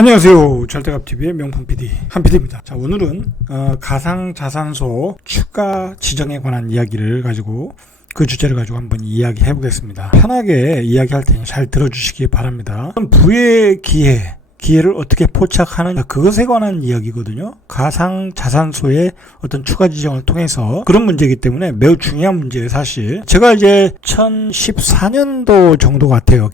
안녕하세요. 절대값TV의 명품 PD 한PD입니다. 자, 오늘은 가상자산소 추가 지정에 관한 이야기를 가지고 그 주제를 가지고 한번 이야기해 보겠습니다. 편하게 이야기할 테니 잘 들어주시기 바랍니다. 부의 기회를 어떻게 포착하느냐, 그것에 관한 이야기거든요. 가상자산소의 어떤 추가 지정을 통해서 그런 문제이기 때문에 매우 중요한 문제예요. 사실 제가 이제 2014년도 정도 같아요.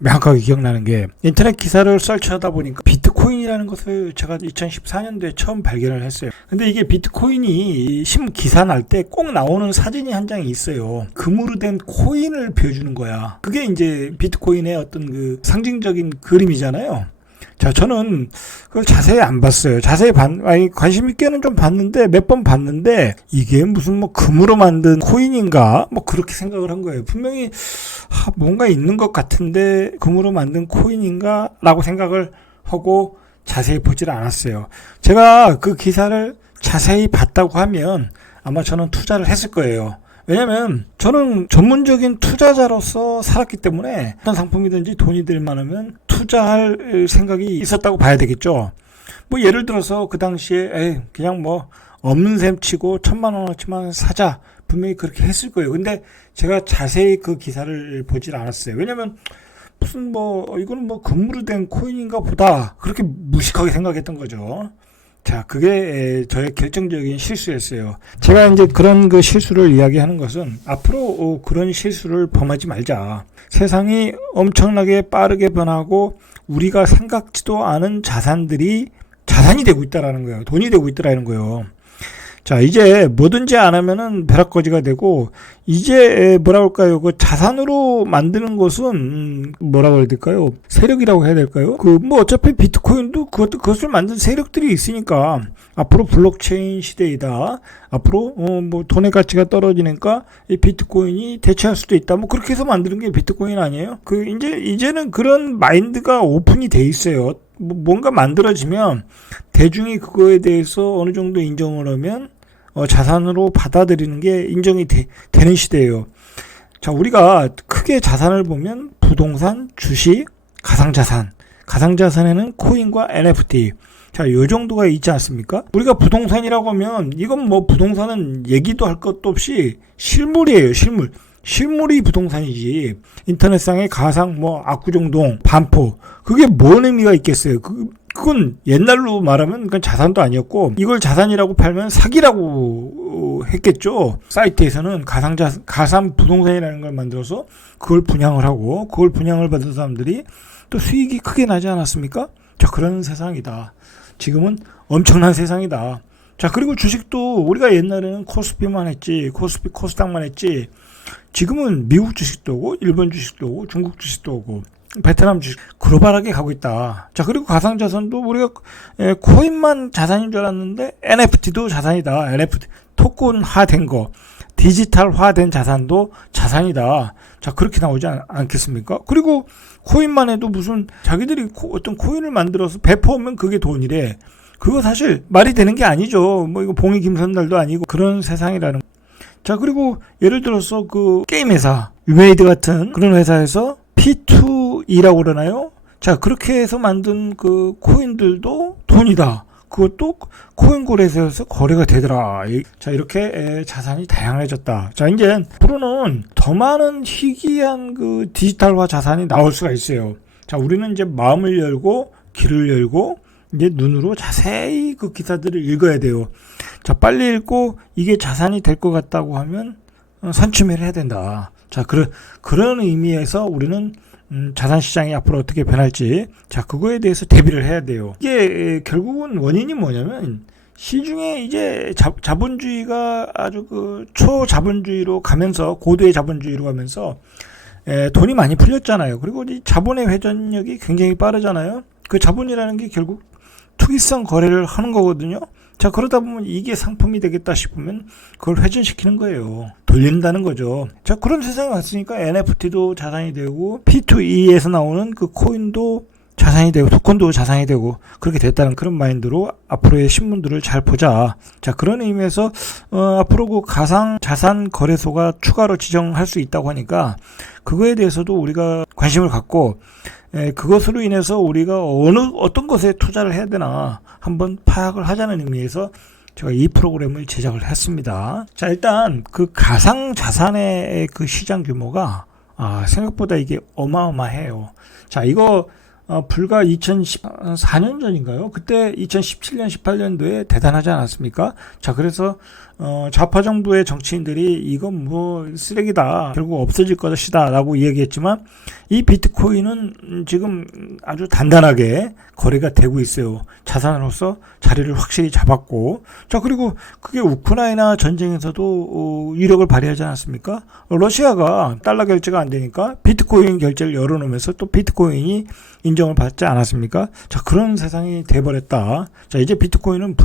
명확하게 기억나는 게 인터넷 기사를 설치하다 보니까 비트코인이라는 것을 제가 2014년도에 처음 발견을 했어요. 근데 이게 비트코인이 기사 날 때 꼭 나오는 사진이 한 장이 있어요. 금으로 된 코인을 보여주는 거야. 그게 이제 비트코인의 어떤 그 상징적인 그림이잖아요. 자, 저는 그걸 자세히 안 봤어요. 관심 있게는 좀 봤는데, 몇 번 봤는데, 이게 무슨 금으로 만든 코인인가? 그렇게 생각을 한 거예요. 분명히, 뭔가 있는 것 같은데, 금으로 만든 코인인가? 라고 생각을 하고 자세히 보질 않았어요. 제가 그 기사를 자세히 봤다고 하면 아마 저는 투자를 했을 거예요. 왜냐면 저는 전문적인 투자자로서 살았기 때문에 어떤 상품이든지 돈이 들 만하면 투자할 생각이 있었다고 봐야 되겠죠. 예를 들어서 그 당시에 그냥 없는 셈 치고 1,000,000원어치만 사자, 분명히 그렇게 했을 거예요. 근데 제가 자세히 그 기사를 보질 않았어요. 왜냐면 무슨 이거는 금으로 된 코인인가 보다, 그렇게 무식하게 생각했던 거죠. 자, 그게 저의 결정적인 실수였어요. 제가 이제 그런 그 실수를 이야기하는 것은 앞으로 그런 실수를 범하지 말자. 세상이 엄청나게 빠르게 변하고 우리가 생각지도 않은 자산들이 자산이 되고 있다라는 거예요. 돈이 되고 있다라는 거예요. 자, 이제 뭐든지 안 하면은 벼락거지가 되고, 이제 그 자산으로 만드는 것은 뭐라고 해야 될까요? 세력이라고 해야 될까요? 어차피 비트코인도 그것을 만든 세력들이 있으니까 앞으로 블록체인 시대이다. 앞으로 돈의 가치가 떨어지니까 이 비트코인이 대체할 수도 있다. 그렇게 해서 만드는 게 비트코인 아니에요? 이제는 그런 마인드가 오픈이 돼 있어요. 뭔가 만들어지면 대중이 그거에 대해서 어느 정도 인정을 하면 자산으로 받아들이는 게 인정이 되는 시대예요. 자, 우리가 크게 자산을 보면 부동산, 주식, 가상자산. 가상자산에는 코인과 NFT. 자, 요 정도가 있지 않습니까? 우리가 부동산이라고 하면 이건 부동산은 얘기도 할 것도 없이 실물이에요, 실물. 실물이 부동산이지. 인터넷상의 가상, 압구정동, 반포. 그게 뭔 의미가 있겠어요? 그건 옛날로 말하면 그건 자산도 아니었고, 이걸 자산이라고 팔면 사기라고 했겠죠. 사이트에서는 가상 부동산이라는 걸 만들어서 그걸 분양을 하고, 그걸 분양을 받은 사람들이 또 수익이 크게 나지 않았습니까? 자, 그런 세상이다. 지금은 엄청난 세상이다. 자, 그리고 주식도 우리가 옛날에는 코스피만 했지, 코스닥만 했지, 지금은 미국 주식도 오고, 일본 주식도 오고, 중국 주식도 오고, 베트남 주식, 글로벌하게 가고 있다. 자, 그리고 가상자산도 우리가 코인만 자산인 줄 알았는데 NFT도 자산이다. NFT, 토큰화된 거, 디지털화된 자산도 자산이다. 자, 그렇게 나오지 않겠습니까? 그리고 코인만 해도 무슨 자기들이 어떤 코인을 만들어서 배포하면 그게 돈이래. 그거 사실 말이 되는 게 아니죠. 이거 봉이 김선달도 아니고 그런 세상이라는. 자, 그리고 예를 들어서 게임 회사, 유메이드 같은 그런 회사에서 P2E라고 그러나요? 자, 그렇게 해서 만든 코인들도 돈이다. 그것도 코인 거래소에서 거래가 되더라. 자, 이렇게 자산이 다양해졌다. 자, 이제 앞으로는 더 많은 희귀한 디지털화 자산이 나올 수가 있어요. 자, 우리는 이제 마음을 열고 귀를 열고 이제 눈으로 자세히 그 기사들을 읽어야 돼요. 자, 빨리 읽고 이게 자산이 될 것 같다고 하면 선취매를 해야 된다. 자, 그런 의미에서 우리는 자산시장이 앞으로 어떻게 변할지, 자, 그거에 대해서 대비를 해야 돼요. 이게 결국은 원인이 뭐냐면, 시중에 이제 자본주의가 아주 초자본주의로 가면서, 고도의 자본주의로 가면서 돈이 많이 풀렸잖아요. 그리고 이 자본의 회전력이 굉장히 빠르잖아요. 그 자본이라는 게 결국 투기성 거래를 하는 거거든요. 자, 그러다 보면 이게 상품이 되겠다 싶으면 그걸 회전시키는 거예요. 돌린다는 거죠. 자, 그런 세상이 왔으니까 NFT도 자산이 되고 P2E에서 나오는 그 코인도 자산이 되고 토큰도 자산이 되고 그렇게 됐다는 그런 마인드로 앞으로의 신문들을 잘 보자. 자, 그런 의미에서 앞으로 그 가상 자산 거래소가 추가로 지정할 수 있다고 하니까 그거에 대해서도 우리가 관심을 갖고 그것으로 인해서 우리가 어떤 것에 투자를 해야 되나 한번 파악을 하자는 의미에서 제가 이 프로그램을 제작을 했습니다. 자, 일단 그 가상 자산의 그 시장 규모가 생각보다 이게 어마어마해요. 자, 이거 불과 2014년 전인가요? 그때 2017년, 18년도에 대단하지 않았습니까? 자, 그래서 좌파 정부의 정치인들이 이건 뭐 쓰레기다, 결국 없어질 것이다 라고 이야기했지만 이 비트코인은 지금 아주 단단하게 거래가 되고 있어요. 자산으로서 자리를 확실히 잡았고, 자, 그리고 그게 우크라이나 전쟁에서도 위력을 발휘하지 않았습니까? 러시아가 달러 결제가 안 되니까 비트코인 결제를 열어놓으면서 또 비트코인이 인정을 받지 않았습니까? 자, 그런 세상이 돼버렸다. 자, 이제 비트코인은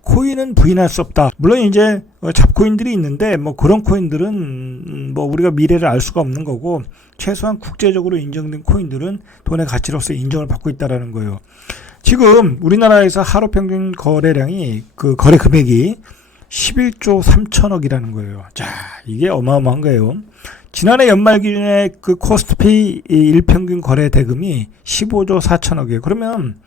코인은 부인할 수 없다. 물론 이제 잡코인들이 있는데 뭐 그런 코인들은 뭐 우리가 미래를 알 수가 없는 거고, 최소한 국제적으로 인정된 코인들은 돈의 가치로서 인정을 받고 있다라는 거예요. 지금 우리나라에서 하루 평균 거래량이 그 거래 금액이 11조 3천억이라는 거예요. 자, 이게 어마어마한 거예요. 지난해 연말 기준에 그 코스피 일평균 거래 대금이 15조 4천억이에요. 그러면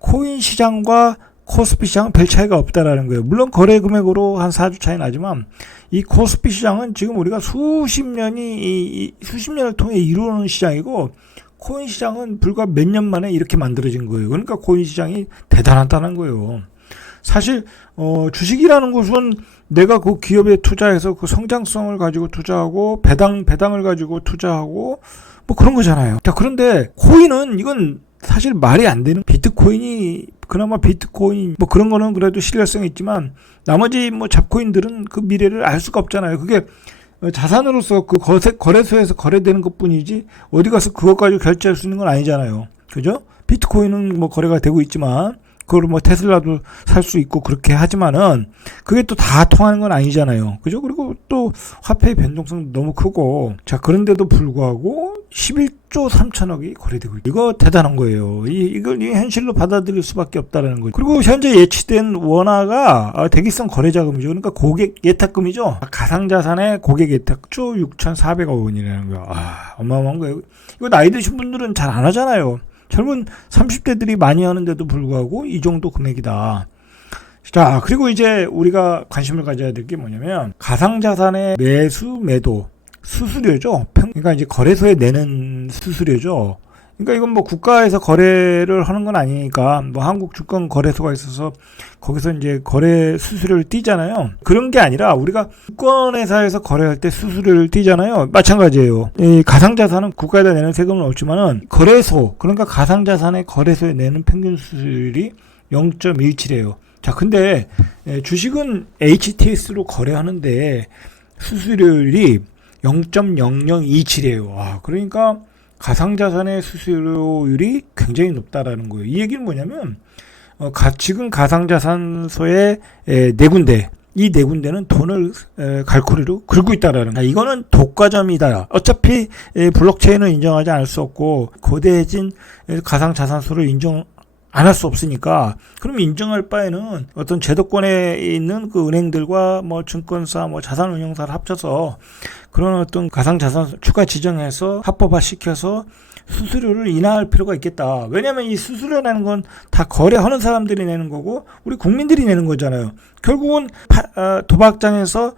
코인 시장과 코스피 시장은 별 차이가 없다라는 거예요. 물론 거래 금액으로 한 4조 차이 나지만 이 코스피 시장은 지금 우리가 수십 년을 통해 이루어놓은 시장이고, 코인 시장은 불과 몇 년 만에 이렇게 만들어진 거예요. 그러니까 코인 시장이 대단하다는 거예요. 사실 주식이라는 것은 내가 그 기업에 투자해서 그 성장성을 가지고 투자하고 배당을 가지고 투자하고 뭐 그런 거잖아요. 자, 그런데 코인은 이건 사실 말이 안 되는, 비트코인이 그나마 비트코인 뭐 그런 거는 그래도 신뢰성이 있지만 나머지 뭐 잡코인들은 그 미래를 알 수가 없잖아요. 그게 자산으로서 그 거래소에서 거래되는 것뿐이지 어디 가서 그것 가지고 결제할 수 있는 건 아니잖아요. 그죠? 비트코인은 뭐 거래가 되고 있지만 그걸 뭐 테슬라도 살 수 있고 그렇게 하지만은 그게 또 다 통하는 건 아니잖아요. 그죠? 그리고 또 화폐의 변동성도 너무 크고, 자, 그런데도 불구하고 11조 3천억이 거래되고 있고, 이거 대단한 거예요. 이걸 현실로 받아들일 수밖에 없다라는 거죠. 그리고 현재 예치된 원화가 대기성 거래 자금이죠. 그러니까 고객 예탁금이죠. 가상자산의 고객 예탁조 6,400억 원이라는 거예요. 어마어마한 거예요. 이거 나이 드신 분들은 잘 안 하잖아요. 젊은 30대들이 많이 하는데도 불구하고 이 정도 금액이다. 자, 그리고 이제 우리가 관심을 가져야 될 게 뭐냐면 가상자산의 매수 매도 수수료죠. 그러니까 이제 거래소에 내는 수수료죠. 그러니까 이건 뭐 국가에서 거래를 하는 건 아니니까 뭐 한국 주권 거래소가 있어서 거기서 이제 거래 수수료를 띄잖아요. 그런 게 아니라 우리가 주권회사에서 거래할 때 수수료를 띄잖아요. 마찬가지예요. 이 가상자산은 국가에다 내는 세금은 없지만은 거래소, 그러니까 가상자산의 거래소에 내는 평균 수수료율이 0.17이에요. 자, 근데 주식은 HTS로 거래하는데 수수료율이 0.0027이에요. 그러니까 가상자산의 수수료율이 굉장히 높다라는 거예요. 이 얘기는 뭐냐면 지금 가상자산소의 네 군데, 이 네 군데는 돈을 갈고리로 긁고 있다라는 거예요. 이거는 독과점이다. 어차피 블록체인은 인정하지 않을 수 없고 고대해진 가상자산소를 인정 안 할 수 없으니까, 그럼 인정할 바에는 어떤 제도권에 있는 그 은행들과 뭐 증권사, 뭐 자산운용사를 합쳐서 그런 어떤 가상자산 추가 지정해서 합법화 시켜서 수수료를 인하할 필요가 있겠다. 왜냐하면 이 수수료라는 건 다 거래하는 사람들이 내는 거고 우리 국민들이 내는 거잖아요. 결국은 도박장에서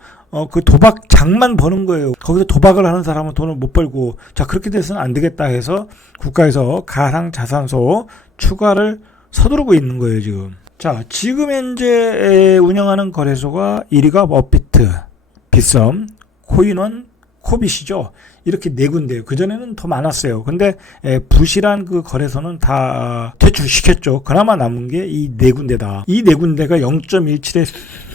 그 도박장만 버는 거예요. 거기서 도박을 하는 사람은 돈을 못 벌고, 자, 그렇게 돼서는 안 되겠다 해서 국가에서 가상자산소 추가를 서두르고 있는 거예요, 지금. 자, 지금 현재 운영하는 거래소가 1위가 업비트, 빗썸, 코인원, 코빗이죠. 이렇게 네 군데예요. 그전에는 더 많았어요. 근데 부실한 그 거래소는 다 퇴출시켰죠. 그나마 남은 게 이 네 군데다. 이 네 군데가 0.17의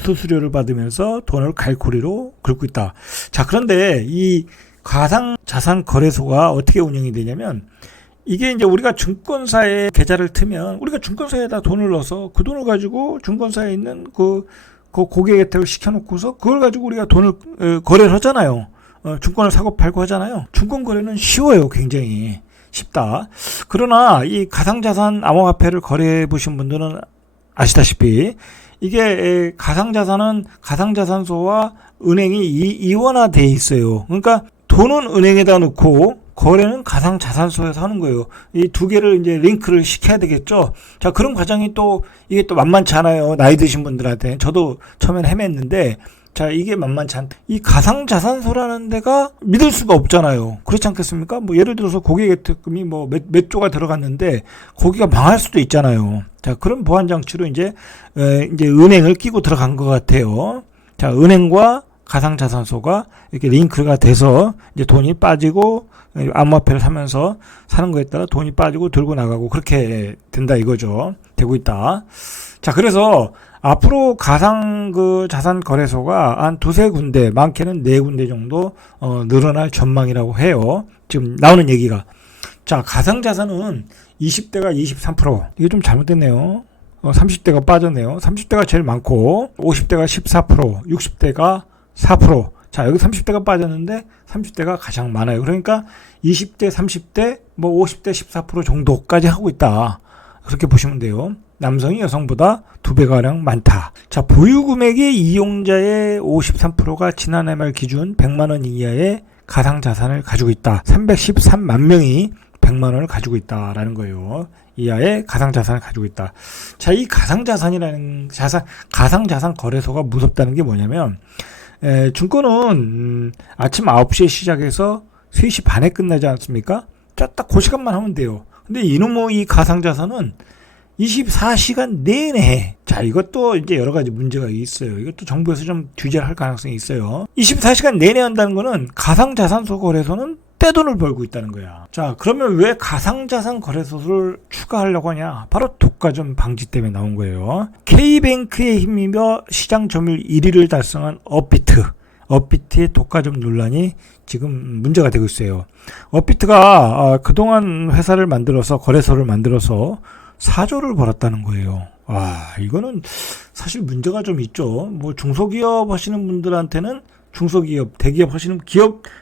수수료를 받으면서 돈을 갈고리로 긁고 있다. 자, 그런데 이 가상자산 거래소가 어떻게 운영이 되냐면, 이게 이제 우리가 증권사에 계좌를 트면 우리가 증권사에다 돈을 넣어서 그 돈을 가지고 증권사에 있는 그 고객 혜택을 시켜놓고서 그걸 가지고 우리가 돈을 거래를 하잖아요. 증권을 사고 팔고 하잖아요. 증권 거래는 쉬워요, 굉장히. 쉽다. 그러나 이 가상자산 암호화폐를 거래해 보신 분들은 아시다시피 이게 가상자산은 가상자산소와 은행이 이원화돼 있어요. 그러니까 돈은 은행에다 넣고 거래는 가상자산소에서 하는 거예요. 이 두 개를 이제 링크를 시켜야 되겠죠. 자, 그런 과정이 또 이게 또 만만치 않아요. 나이 드신 분들한테. 저도 처음엔 헤맸는데, 자, 이게 만만치 않다. 이 가상자산소라는 데가 믿을 수가 없잖아요. 그렇지 않겠습니까? 뭐 예를 들어서 고객예탁금이 뭐 몇 조가 들어갔는데 거기가 망할 수도 있잖아요. 자, 그런 보안 장치로 이제 은행을 끼고 들어간 것 같아요. 자, 은행과 가상자산소가 이렇게 링크가 돼서 이제 돈이 빠지고 암호화폐를 사면서 사는 거에 따라 돈이 빠지고 들고 나가고 그렇게 된다 이거죠. 되고 있다. 자, 그래서 앞으로 가상 자산 거래소가 한 두세 군데, 많게는 네 군데 정도 늘어날 전망이라고 해요. 지금 나오는 얘기가. 자, 가상 자산은 20대가 23%. 이게 좀 잘못됐네요. 30대가 빠졌네요. 30대가 제일 많고 50대가 14%, 60대가 4%. 자, 여기 30대가 빠졌는데 30대가 가장 많아요. 그러니까 20대, 30대, 뭐 50대 14% 정도까지 하고 있다. 그렇게 보시면 돼요. 남성이 여성보다 2배가량 많다. 자, 보유 금액의 이용자의 53%가 지난해 말 기준 100만 원 이하의 가상 자산을 가지고 있다. 313만 명이 100만 원을 가지고 있다라는 거예요. 이하의 가상 자산을 가지고 있다. 자, 이 가상 자산이라는 가상 자산 거래소가 무섭다는 게 뭐냐면 증권은 아침 9시에 시작해서 3시 반에 끝나지 않습니까? 딱 그 시간만 하면 돼요. 근데 이놈의 이 가상자산은 24시간 내내 자, 이것도 이제 여러 가지 문제가 있어요. 이것도 정부에서 좀 규제를 할 가능성이 있어요. 24시간 내내 한다는 거는 가상자산소 거래소는 떼돈을 벌고 있다는 거야. 자, 그러면 왜 가상자산 거래소를 추가하려고 하냐? 바로 독과점 방지 때문에 나온 거예요. K뱅크에 힘입어 시장 점유율 1위를 달성한 업비트의 독과점 논란이 지금 문제가 되고 있어요. 업비트가 그동안 회사를 만들어서 거래소를 만들어서 4조를 벌었다는 거예요. 와, 이거는 사실 문제가 좀 있죠. 뭐 중소기업 하시는 분들한테는 중소기업, 대기업 하시는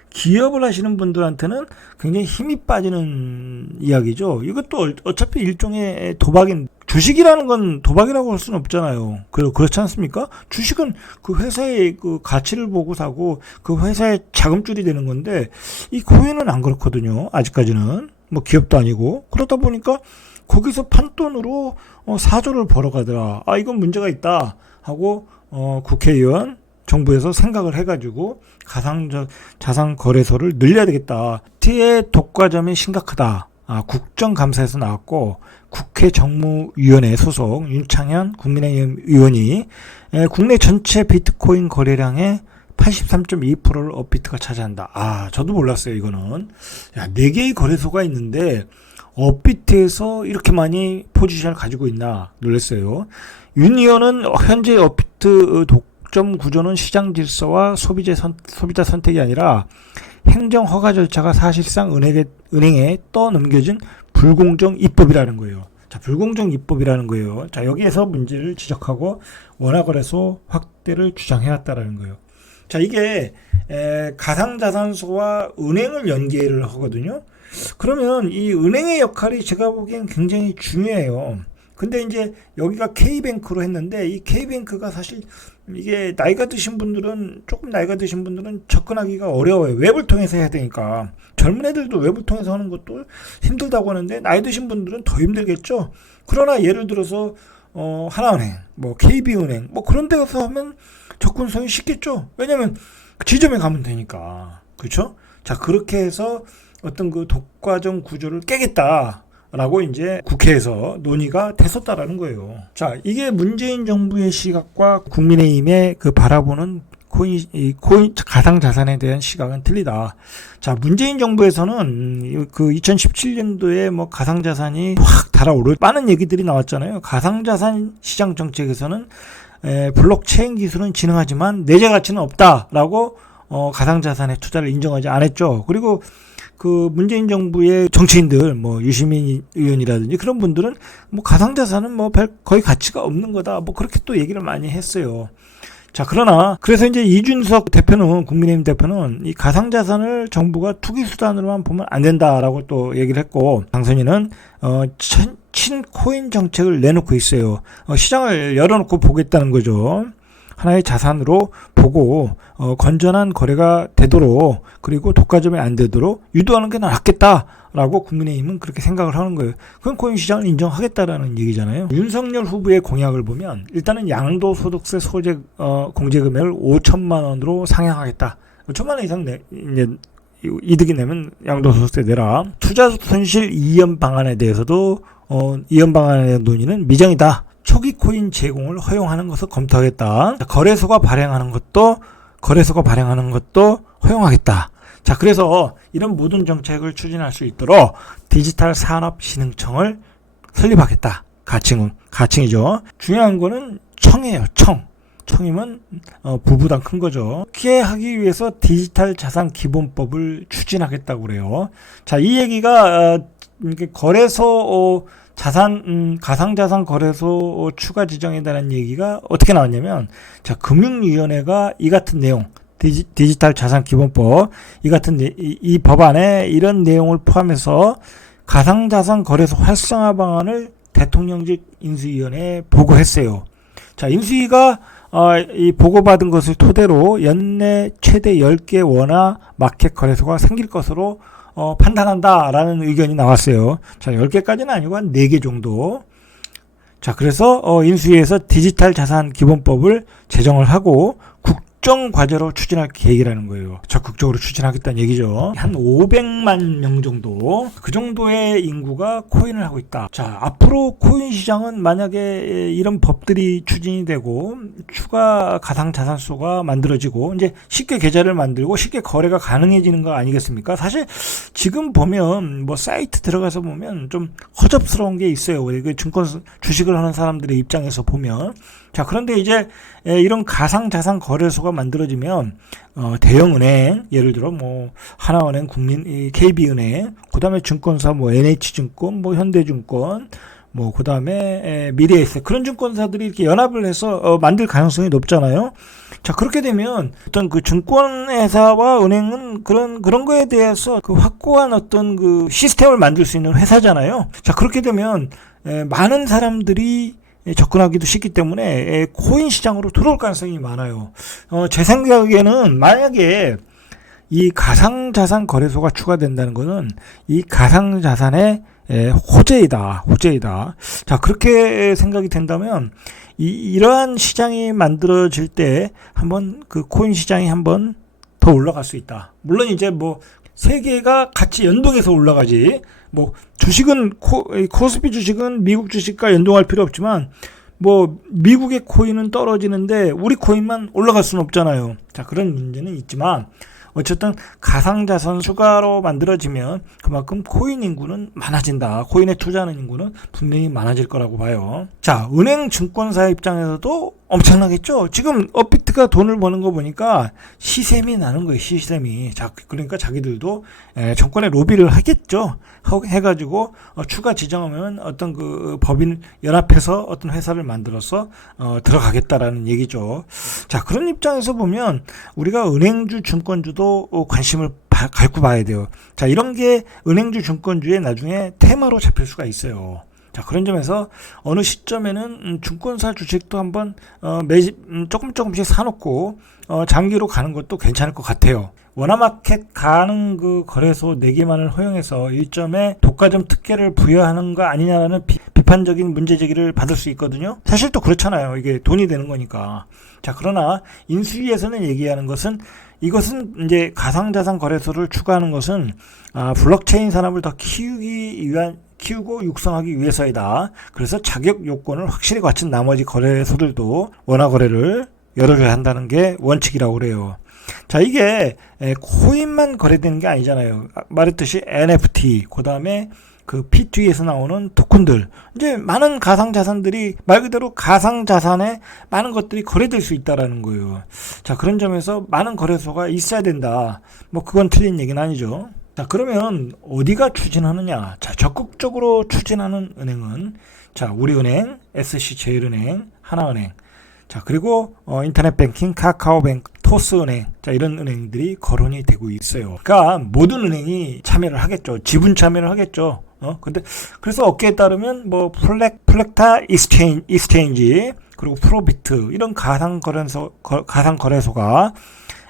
기업을 하시는 분들한테는 굉장히 힘이 빠지는 이야기죠. 이것도 어차피 일종의 도박인, 주식이라는 건 도박이라고 할 수는 없잖아요. 그렇지 않습니까? 주식은 그 회사의 그 가치를 보고 사고 그 회사의 자금줄이 되는 건데 이 코인은 안 그렇거든요. 아직까지는. 뭐 기업도 아니고. 그러다 보니까 거기서 판돈으로 4조를 벌어가더라. 아, 이건 문제가 있다 하고 국회의원 정부에서 생각을 해가지고 가상자산 거래소를 늘려야 되겠다. T의 독과점이 심각하다. 국정감사에서 나왔고 국회 정무위원회 소속 윤창현 국민의힘 의원이 국내 전체 비트코인 거래량의 83.2%를 업비트가 차지한다. 저도 몰랐어요. 이거는. 4개의 거래소가 있는데 업비트에서 이렇게 많이 포지션을 가지고 있나 놀랐어요. 윤 의원은 현재 업비트 독점 구조는 시장 질서와 소비자 선택이 아니라 행정 허가 절차가 사실상 은행에 떠넘겨진 불공정 입법이라는 거예요. 자, 불공정 입법이라는 거예요. 자, 여기에서 문제를 지적하고 원화거래소 확대를 주장해왔다라는 거예요. 자, 이게 가상자산소와 은행을 연계를 하거든요. 그러면 이 은행의 역할이 제가 보기엔 굉장히 중요해요. 근데 이제 여기가 K뱅크로 했는데 이 K뱅크가 사실 이게 조금 나이가 드신 분들은 접근하기가 어려워요. 웹을 통해서 해야 되니까. 젊은 애들도 웹을 통해서 하는 것도 힘들다고 하는데 나이 드신 분들은 더 힘들겠죠. 그러나 예를 들어서 하나은행, 뭐 KB은행 뭐 그런 데 가서 하면 접근성이 쉽겠죠. 왜냐면 지점에 가면 되니까. 그렇죠? 자, 그렇게 해서 어떤 그 독과점 구조를 깨겠다라고 이제 국회에서 논의가 됐었다라는 거예요. 자, 이게 문재인 정부의 시각과 국민의힘의 그 바라보는 코인 가상자산에 대한 시각은 틀리다. 자, 문재인 정부에서는 그 2017년도에 뭐 가상자산이 확 달아오를 많은 얘기들이 나왔잖아요. 가상자산 시장 정책에서는 블록체인 기술은 진흥하지만 내재 가치는 없다라고 가상자산의 투자를 인정하지 않았죠. 그리고 그 문재인 정부의 정치인들, 뭐 유시민 의원이라든지 그런 분들은 뭐 가상자산은 뭐 거의 가치가 없는 거다. 뭐 그렇게 또 얘기를 많이 했어요. 자, 그래서 이제 이준석 대표는, 국민의힘 대표는 이 가상자산을 정부가 투기수단으로만 보면 안 된다라고 또 얘기를 했고, 당선인은, 친코인 정책을 내놓고 있어요. 시장을 열어놓고 보겠다는 거죠. 하나의 자산으로 보고, 건전한 거래가 되도록, 그리고 독과점이 안 되도록 유도하는 게 낫겠다라고 국민의힘은 그렇게 생각을 하는 거예요. 그건 코인 시장을 인정하겠다라는 얘기잖아요. 윤석열 후보의 공약을 보면, 일단은 양도소득세 소재, 공제 금액을 5천만 원으로 상향하겠다. 5천만 원 이상 이제 이득이 내면 양도소득세 내라. 투자 손실 이연 방안에 대해서도, 이연 방안의 논의는 미정이다. 초기 코인 제공을 허용하는 것을 검토하겠다. 거래소가 발행하는 것도 허용하겠다. 자, 그래서 이런 모든 정책을 추진할 수 있도록 디지털 산업진흥청을 설립하겠다. 가칭이죠. 중요한 거는 청이에요. 청이면 부부당 큰 거죠. 그렇게 하기 위해서 디지털 자산 기본법을 추진하겠다고 그래요. 자, 이 얘기가 거래소 가상자산 거래소 추가 지정에 대한 얘기가 어떻게 나왔냐면, 자, 금융위원회가 이 같은 내용, 디지털 자산 기본법, 이 법안에 이런 내용을 포함해서 가상자산 거래소 활성화 방안을 대통령직 인수위원회에 보고했어요. 자, 인수위가 이 보고받은 것을 토대로 연내 최대 10개 원화 마켓 거래소가 생길 것으로 판단한다라는 의견이 나왔어요. 자, 10개까지는 아니고 한 4개 정도. 자, 그래서 인수위에서 디지털 자산 기본법을 제정을 하고 국정과제로 추진할 계획이라는 거예요. 적극적으로 추진하겠다는 얘기죠. 한 500만 명 정도, 그 정도의 인구가 코인을 하고 있다. 자, 앞으로 코인 시장은 만약에 이런 법들이 추진이 되고 추가 가상자산소가 만들어지고 이제 쉽게 계좌를 만들고 쉽게 거래가 가능해지는 거 아니겠습니까? 사실 지금 보면 뭐 사이트 들어가서 보면 좀 허접스러운 게 있어요. 증권 주식을 하는 사람들의 입장에서 보면. 자, 그런데 이제 이런 가상자산 거래소가 만들어지면 대형은행, 예를 들어 뭐 하나은행, KB은행, 그다음에 증권사 뭐 NH증권, 뭐 현대증권, 뭐 그다음에 미래에셋, 그런 증권사들이 이렇게 연합을 해서 만들 가능성이 높잖아요. 자, 그렇게 되면 어떤 그 증권회사와 은행은 그런 거에 대해서 그 확고한 어떤 그 시스템을 만들 수 있는 회사잖아요. 자, 그렇게 되면 많은 사람들이 접근하기도 쉽기 때문에 코인 시장으로 들어올 가능성이 많아요. 제 생각에는 만약에 이 가상자산 거래소가 추가된다는 것은 이 가상자산의 호재이다. 자, 그렇게 생각이 된다면 이러한 시장이 만들어질 때 한번 그 코인 시장이 한번 더 올라갈 수 있다. 물론 이제 뭐 세 개가 같이 연동해서 올라가지. 뭐 주식은 코스피 주식은 미국 주식과 연동할 필요 없지만 뭐 미국의 코인은 떨어지는데 우리 코인만 올라갈 수는 없잖아요. 자, 그런 문제는 있지만 어쨌든 가상자산 추가로 만들어지면 그만큼 코인 인구는 많아진다. 코인에 투자하는 인구는 분명히 많아질 거라고 봐요. 자, 은행 증권사 입장에서도 엄청나겠죠. 지금 업비트가 돈을 버는 거 보니까 시샘이 나는 거예요. 시샘이. 자, 그러니까 자기들도 정권에 로비를 하겠죠. 해가지고 추가 지정하면 어떤 그 법인 연합해서 어떤 회사를 만들어서 들어가겠다라는 얘기죠. 자, 그런 입장에서 보면 우리가 은행주, 증권주도 관심을 갖고 봐야 돼요. 자, 이런 게 은행주, 증권주의 나중에 테마로 잡힐 수가 있어요. 자, 그런 점에서 어느 시점에는 증권사 주식도 한번 조금씩 사놓고 장기로 가는 것도 괜찮을 것 같아요. 원화마켓 가는 그 거래소 4개만을 허용해서 일점의 독과점 특혜를 부여하는 거 아니냐라는 비판적인 문제 제기를 받을 수 있거든요. 사실 또 그렇잖아요. 이게 돈이 되는 거니까. 자, 그러나 인수위에서는 얘기하는 것은 이것은 이제 가상자산 거래소를 추가하는 것은 블록체인 산업을 더 키우고 육성하기 위해서이다. 그래서 자격 요건을 확실히 갖춘 나머지 거래소들도 원화 거래를 열어줘야 한다는 게 원칙이라고 그래요. 자, 이게 코인만 거래되는 게 아니잖아요. 말했듯이 NFT, 그 다음에 그 P2E에서 나오는 토큰들, 이제 많은 가상자산들이 말 그대로 가상자산에 많은 것들이 거래될 수 있다라는 거예요. 자, 그런 점에서 많은 거래소가 있어야 된다. 뭐 그건 틀린 얘기는 아니죠. 자, 그러면 어디가 추진하느냐? 자, 적극적으로 추진하는 은행은 자, 우리은행, SC제일은행, 하나은행. 자, 그리고 인터넷 뱅킹, 카카오뱅크, 토스은행, 자, 이런 은행들이 거론이 되고 있어요. 그러니까 모든 은행이 참여를 하겠죠. 지분 참여를 하겠죠. 근데 그래서 업계에 따르면 뭐 플렉타 익스체인지 그리고 프로비트 이런 가상거래소가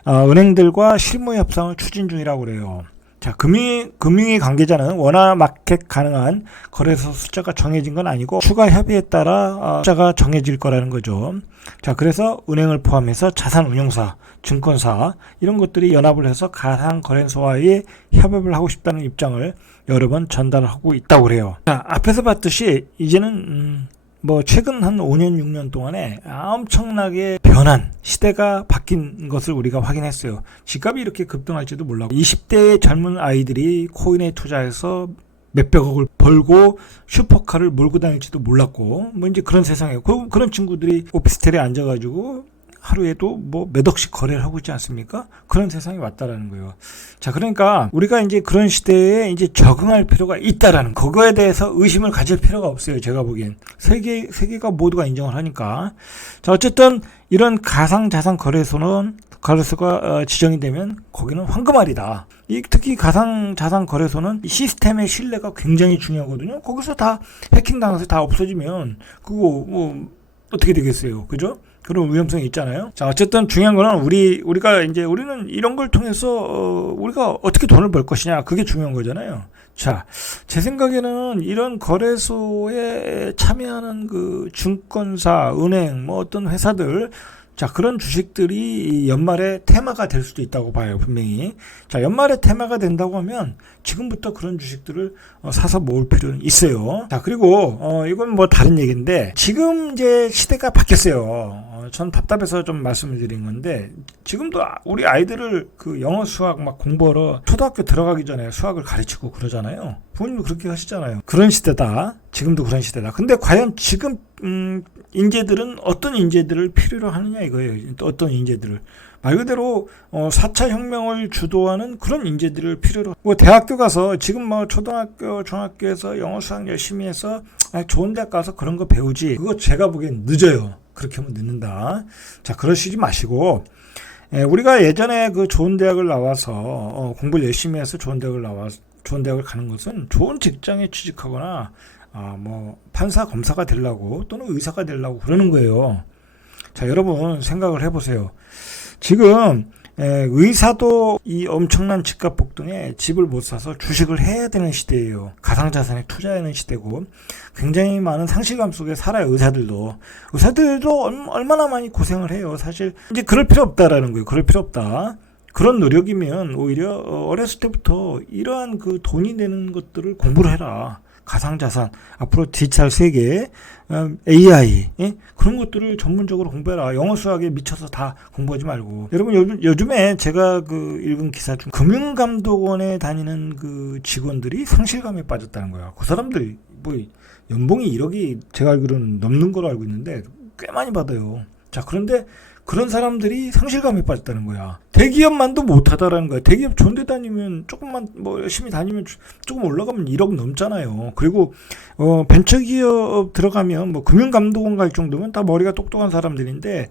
은행들과 실무 협상을 추진 중이라고 그래요. 자, 금융위 관계자는 원화 마켓 가능한 거래소 숫자가 정해진 건 아니고 추가 협의에 따라 숫자가 정해질 거라는 거죠. 자, 그래서 은행을 포함해서 자산운용사, 증권사 이런 것들이 연합을 해서 가상거래소와의 협업을 하고 싶다는 입장을 여러 번 전달하고 있다고 그래요. 자, 앞에서 봤듯이 이제는 뭐 최근 한 5년 6년 동안에 엄청나게 변한 시대가 바뀐 것을 우리가 확인했어요. 집값이 이렇게 급등할지도 몰랐고 20대의 젊은 아이들이 코인에 투자해서 몇백억을 벌고 슈퍼카를 몰고 다닐지도 몰랐고 뭐 이제 그런 세상이에요. 그런 친구들이 오피스텔에 앉아가지고 하루에도 뭐 몇 억씩 거래를 하고 있지 않습니까? 그런 세상이 왔다라는 거예요. 자, 그러니까 우리가 이제 그런 시대에 이제 적응할 필요가 있다라는 그거에 대해서 의심을 가질 필요가 없어요. 제가 보기엔 세계가 모두가 인정을 하니까. 자, 어쨌든 이런 가상자산 거래소가 지정이 되면 거기는 황금알이다. 특히 가상자산 거래소는 시스템의 신뢰가 굉장히 중요하거든요. 거기서 다 해킹당해서 다 없어지면 그거 뭐 어떻게 되겠어요, 그죠? 그런 위험성이 있잖아요. 자, 어쨌든 중요한 거는 우리는 이런 걸 통해서 우리가 어떻게 돈을 벌 것이냐, 그게 중요한 거잖아요. 자, 제 생각에는 이런 거래소에 참여하는 그 증권사, 은행, 뭐 어떤 회사들, 자, 그런 주식들이 연말에 테마가 될 수도 있다고 봐요, 분명히. 자, 연말에 테마가 된다고 하면 지금부터 그런 주식들을 사서 모을 필요는 있어요. 자, 그리고 이건 뭐 다른 얘기인데 지금 이제 시대가 바뀌었어요. 전 답답해서 좀 말씀을 드린 건데 지금도 우리 아이들을 그 영어 수학 막 공부하러 초등학교 들어가기 전에 수학을 가르치고 그러잖아요. 부모님도 그렇게 하시잖아요. 그런 시대다. 지금도 그런 시대다. 근데 과연 지금 인재들은 어떤 인재들을 필요로 하느냐 이거예요. 어떤 인재들을. 말 그대로 4차 혁명을 주도하는 그런 인재들을 필요로. 뭐 대학교 가서 지금 뭐 초등학교, 중학교에서 영어 수학 열심히 해서 좋은 대학 가서 그런 거 배우지. 그거 제가 보기엔 늦어요. 그렇게 하면 늦는다. 자, 그러시지 마시고 우리가 예전에 그 좋은 대학을 나와서 공부를 열심히 해서 좋은 대학을 가는 것은 좋은 직장에 취직하거나 뭐 판사 검사가 되려고 또는 의사가 되려고 그러는 거예요. 자, 여러분 생각을 해보세요. 지금 의사도 이 엄청난 집값 폭등에 집을 못 사서 주식을 해야 되는 시대예요. 가상자산에 투자하는 시대고 굉장히 많은 상실감 속에 살아요. 의사들도 얼마나 많이 고생을 해요. 사실 이제 그럴 필요 없다라는 거예요. 그럴 필요 없다. 그런 노력이면 오히려 어렸을 때부터 이러한 그 돈이 되는 것들을 공부를 해라. 가상자산, 앞으로 디지털 세계, AI, 그런 것들을 전문적으로 공부해라. 영어 수학에 미쳐서 다 공부하지 말고. 여러분, 요즘에 제가 그 읽은 기사 중 금융감독원에 다니는 그 직원들이 상실감에 빠졌다는 거야. 그 사람들이 뭐 연봉이 1억이 제가 알기로는 넘는 걸로 알고 있는데 꽤 많이 받아요. 자, 그런데 그런 사람들이 상실감에 빠졌다는 거야. 대기업만도 못하다라는 거야. 대기업 좋은 데 다니면 조금만 뭐 열심히 다니면 조금 올라가면 1억 넘잖아요. 그리고 벤처기업 들어가면 뭐 금융감독원 갈 정도면 다 머리가 똑똑한 사람들인데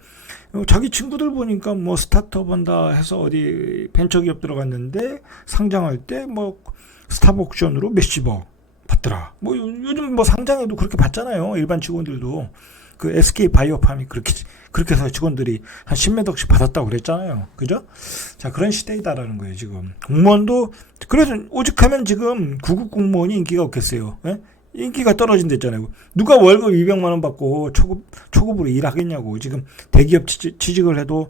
자기 친구들 보니까 뭐 스타트업 한다 해서 어디 벤처기업 들어갔는데 상장할 때 뭐 스탑 옥션으로 몇십억 받더라. 뭐 요즘 뭐 상장에도 그렇게 받잖아요. 일반 직원들도. 그 SK 바이오팜이 그렇게 해서 직원들이 한 10몇 억씩 받았다고 그랬잖아요. 그죠? 자, 그런 시대이다라는 거예요, 지금. 공무원도, 그래서 오직하면 지금 구급 공무원이 인기가 없겠어요. 예? 인기가 떨어진댔잖아요. 누가 월급 200만 원 받고 초급으로 일하겠냐고. 지금 대기업 취직을 해도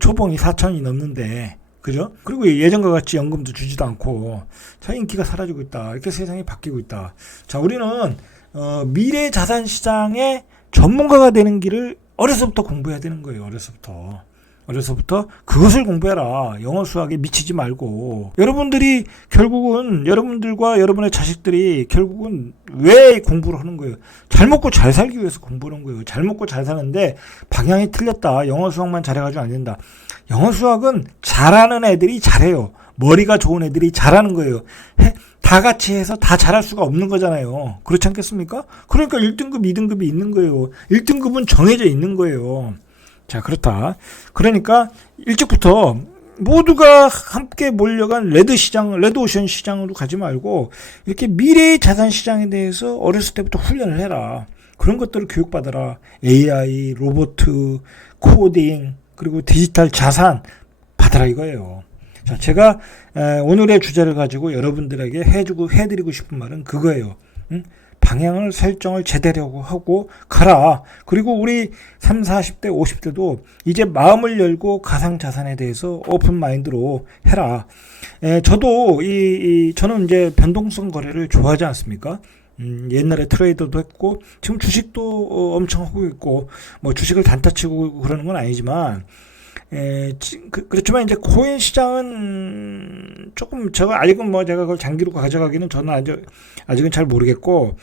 초봉이 4천이 넘는데. 그죠? 그리고 예전과 같이 연금도 주지도 않고. 자, 인기가 사라지고 있다. 이렇게 세상이 바뀌고 있다. 자, 우리는 미래 자산 시장에 전문가가 되는 길을 어려서부터 공부해야 되는 거예요. 어려서부터 그것을 공부해라. 영어 수학에 미치지 말고. 여러분들과 여러분의 자식들이 결국은 왜 공부를 하는 거예요? 잘 먹고 잘 살기 위해서 공부하는 거예요. 잘 먹고 잘 사는데 방향이 틀렸다. 영어 수학만 잘해가지고 안 된다. 영어 수학은 잘하는 애들이 잘해요. 머리가 좋은 애들이 잘하는 거예요. 다 같이 해서 다 잘할 수가 없는 거잖아요. 그렇지 않겠습니까? 그러니까 1등급, 2등급이 있는 거예요. 1등급은 정해져 있는 거예요. 자, 그렇다. 그러니까 일찍부터 모두가 함께 몰려간 레드오션 시장으로 가지 말고 이렇게 미래의 자산 시장에 대해서 어렸을 때부터 훈련을 해라. 그런 것들을 교육받아라. AI, 로봇, 코딩, 그리고 디지털 자산 받아라 이거예요. 자, 제가 오늘의 주제를 가지고 여러분들에게 해드리고 싶은 말은 그거예요. 응? 방향을 설정을 제대로 하고 가라. 그리고 우리 30, 40대, 50대도 이제 마음을 열고 가상자산에 대해서 오픈 마인드로 해라. 저도 저는 이제 변동성 거래를 좋아하지 않습니까? 옛날에 트레이더도 했고 지금 주식도 엄청 하고 있고 뭐 주식을 단타 치고 그러는 건 아니지만 그렇지만 이제 코인 시장은 조금 제가 그걸 장기로 가져가기는 저는 아직은 잘 모르겠고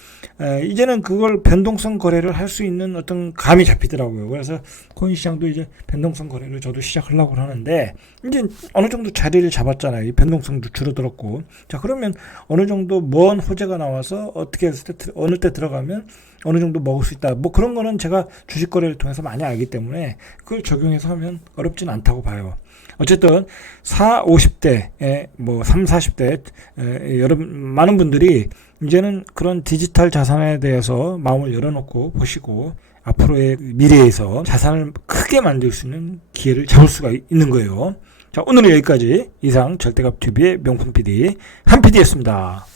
이제는 그걸 변동성 거래를 할 수 있는 어떤 감이 잡히더라고요. 그래서 코인 시장도 이제 변동성 거래를 저도 시작하려고 하는데 이제 어느 정도 자리를 잡았잖아요. 이 변동성도 줄어들었고 자 그러면 어느 정도 먼 호재가 나와서 어떻게 했을 때 어느 때 들어가면 어느 정도 먹을 수 있다. 뭐 그런 거는 제가 주식 거래를 통해서 많이 알기 때문에 그걸 적용해서 하면 어렵진 않다고 봐요. 어쨌든 50대, 뭐 40대 여러분 많은 분들이 이제는 그런 디지털 자산에 대해서 마음을 열어놓고 보시고 앞으로의 미래에서 자산을 크게 만들 수 있는 기회를 잡을 수가 있는 거예요. 자, 오늘은 여기까지 이상 절대값TV의 명품 PD 한 PD였습니다.